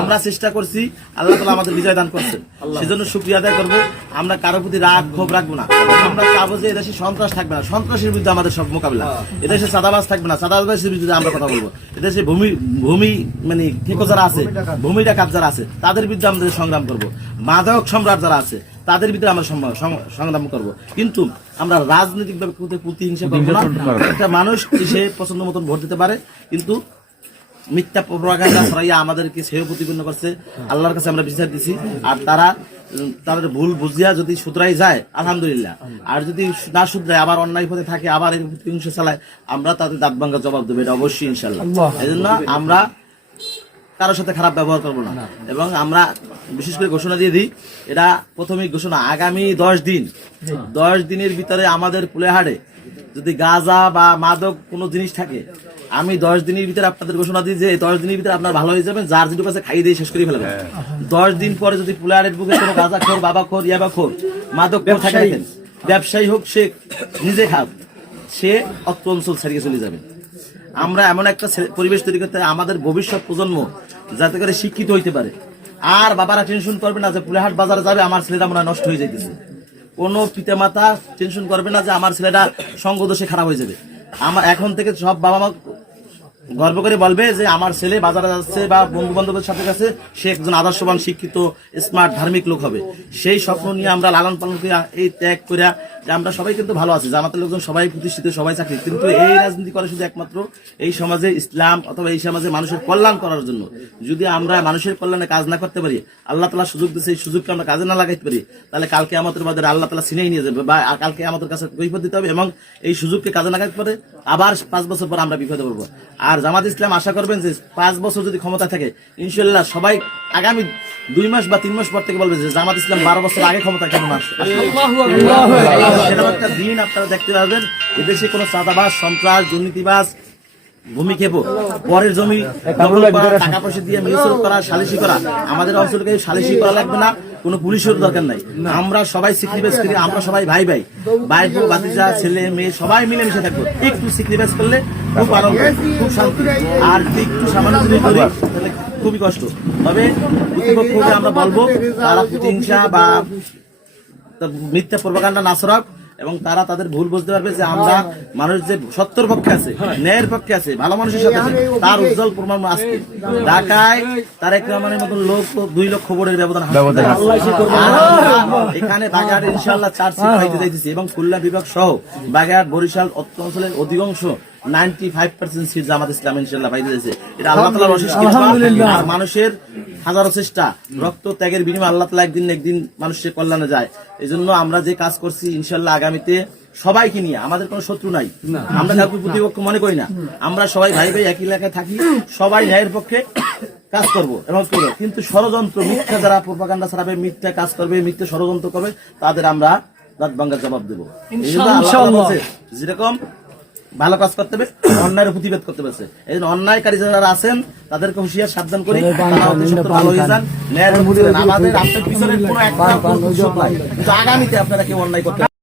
আমরা চেষ্টা করছি, আল্লাহ তাআলা আমাদের বিজয় দান করছেন, সেজন্য শুকরিয়া আদায় করবো। আমরা কারো প্রতি রাগ ক্ষোভ রাখবো না। আমরা চাবো যে এদেশে সন্ত্রাস থাকবে না, সন্ত্রাসের বিরুদ্ধে আমাদের সব মোকাবিলা। এদেশে চাঁদাবাজ থাকবে না, চাঁদাবাজের বিরুদ্ধে আমরা কথা বলবো। এদেশে ভূমি মানে ঠিকো যারা আছে, ভূমি ডাকাত যারা আছে, তাদের বিরুদ্ধে আমাদের সংগ্রাম করবো। মাদক সম্রাট যারা আছে তাদের ভিতরে আমরা সংগ্রাম করবো। কিন্তু আমরা রাজনৈতিক ভাবে প্রতিহিংসা করবো না। একটা মানুষ সে পছন্দ মতন ভোট দিতে পারে, কিন্তু মিথ্যা প্রপাগান্ডা ছড়াইয়া আমাদেরকে সেও প্রতিপন্ন করছে। আল্লাহর কাছে আমরা বিচার দিছি। আর তাদের ভুল বুঝিয়া যদি শুধরাই যায় আলহামদুলিল্লাহ, আর যদি না শুধরায় আবার অন্যায় পথে থাকে, আবার এই প্রতিহিংসা চালায়, আমরা তাদের দাঁত ভাঙ্গা জবাব দেবো, এটা অবশ্যই ইনশাল্লাহ। এই জন্য আমরা কারোর সাথে খারাপ ব্যবহার করবো না। এবং আমরা বিশেষ করে ঘোষণা দিয়ে দিই, এটা প্রাথমিক ঘোষণা, আগামী 10 দিনের ভিতরে আমাদের পুলেহাটে যদি গাঁজা বা মাদক কোনো জিনিস থাকে, আমি 10 দিনের ভিতরে আপনাদের ঘোষণা দিই যে 10 দিনের ভিতরে আপনার ভালো হয়ে যাবেন, যার যেটুকু আছে খাইয়ে দিয়ে শেষ করে ফেলবেন। 10 দিন পরে যদি পুলেহাটের বুকে কোনো গাঁজা খোর, বাবা খোর, ইয়াবা খোর, মাদক খোর থাকে, ব্যবসায়ী হোক, সে নিজে খাক, সে অত্র অঞ্চল ছাড়িয়ে চলে যাবে। আমরা এমন একটা পরিবেশ তৈরি করতে, আমাদের ভবিষ্যৎ প্রজন্ম যাতে করে শিক্ষিত হইতে পারে। আর বাবারা টেনশন করবে না যে পুলেহাট বাজারে যাবে আমার ছেলেটা মনে হয় নষ্ট হয়ে যাইতেছে। কোনো পিতা মাতা টেনশন করবে না যে আমার ছেলেটা সঙ্গ দোষে খারাপ হয়ে যাবে। আমার এখন থেকে সব বাবা মা গর্ব করে বলবে যে আমার ছেলে বাজারে যাচ্ছে বা বন্ধু বান্ধবের সাথে কাছে সে একজন আদর্শবান, শিক্ষিত, স্মার্ট, ধার্মিক লোক হবে। সেই স্বপ্ন নিয়ে আমরা লালন পালন করে এই ত্যাগ করে যে আমরা সবাই কিন্তু ভালো আছি, জামাতের লোকজন সবাই প্রতিষ্ঠিত, সবাই চাকরি, কিন্তু এই রাজনীতি করে শুধু একমাত্র এই সমাজে ইসলাম অথবা এই সমাজে মানুষের কল্যাণ করার জন্য। যদি আমরা মানুষের কল্যাণে কাজ না করতে পারি, আল্লাহ তাআলা সুযোগ দিচ্ছে, এই সুযোগকে আমরা কাজে না লাগাইতে পারি, তাহলে কালকে আমাদের বাজারে আল্লাহ তাআলা ছিনিয়ে নিয়ে যাবে বা কালকে আমাদের কাছে কৈফিয়ত দিতে হবে। এবং এই সুযোগকে কাজে লাগাইতে পারে আবার 5 বছর পর আমরা বিপদে পড়বো। আর জামাত ইসলাম আশা করবেন যে 5 বছর যদি ক্ষমতা থাকে, ইনশাআল্লাহ সবাই আগামী 2 মাস বা 3 মাস পর থেকে বলবে যে জামাত ইসলাম 12 বছর আগে ক্ষমতা কেমন আসছে। একটা দিন আপনারা দেখতে পাবেন এদেশে কোনো চাঁদাবাজ, সন্ত্রাস, দুর্নীতিবাজ, ভূমি খেপো, পরের জমি টাকা পয়সা দিয়ে মিউচুয়াল করা, সালিশি করা, আমাদের অঞ্চলকে সালিশি করা লাগবে না, কোনো পুলিশের দরকার নাই। আমরা সবাই স্যাক্রিফাইস করি, আমরা সবাই ভাই ভাই, বাতিজা, ছেলে মেয়ে সবাই মিলেমিশে থাকবো। একটু স্যাক্রিফাইস করলে খুব আনন্দ, খুব শান্তি। আর একটু সামান্য যদি করি তাহলে খুবই কষ্ট। তবে কর্তৃপক্ষকে আমরা বলবো তারা প্রতিহিংসা বা মিথ্যা প্রপাগান্ডা না ছড়াক, এবং তারা তাদের ভুল বুঝতে পারবে যে আমরা মানুষ যে সত্যের পক্ষে আছে, ন্যায়ের পক্ষে আছে, ভালো মানুষের সাথে আছে, তার উজ্জ্বল প্রমাণ আজকে ঢাকায় তারেক রহমানের মতো লোক 2 লক্ষ ভোটের ব্যবধান এখানে বাগেরহাট ইনশাআল্লাহ 4 সিট পাইতে যাইতেছি, এবং খুলনা বিভাগ সহ বাগেরহাট, বরিশাল অঞ্চলের অধিকাংশ 95% সিট জামাত ইসলাম ইনশাআল্লাহ পাইতে যাচ্ছে। এটা আল্লাহ তাআলার অশেষ কৃপা। আর মানুষের হাজারো চেষ্টা, রক্ত ত্যাগের বিনিময়ে আল্লাহ তাআলা একদিন মানুষের কল্যাণে যায়। এই জন্য আমরা যে কাজ করছি ইনশাআল্লাহ আগামীতে সবাইকে নিয়ে, আমাদের কোনো শত্রু নাই, আমরা কাউকে প্রতিপক্ষ মনে করি না, আমরা সবাই ভাই ভাই একই এলাকায় থাকি, সবাই ন্যায়ের পক্ষে কাজ করব এবং করবো। কিন্তু ষড়যন্ত্র, মিথ্যা যারা প্রপাগান্ডা ছড়াবে, মিথ্যা কাজ করবে, মিথ্যা ষড়যন্ত্র করবে, তাদের আমরা দাঁত ভাঙ্গার জবাব দেবো। যেরকম ভালো কাজ করতে হবে, অন্যায়ের প্রতিবাদ করতে পারছে, এই জন্য অন্যায়কারী যারা আছেন তাদেরকে হুঁশিয়ার সাবধান করি, ভালো হয়ে যান, ন্যায়ের আমাদের আপনার পিছনের কোনো একটা আগামীতে আপনারা কেউ অন্যায় করতে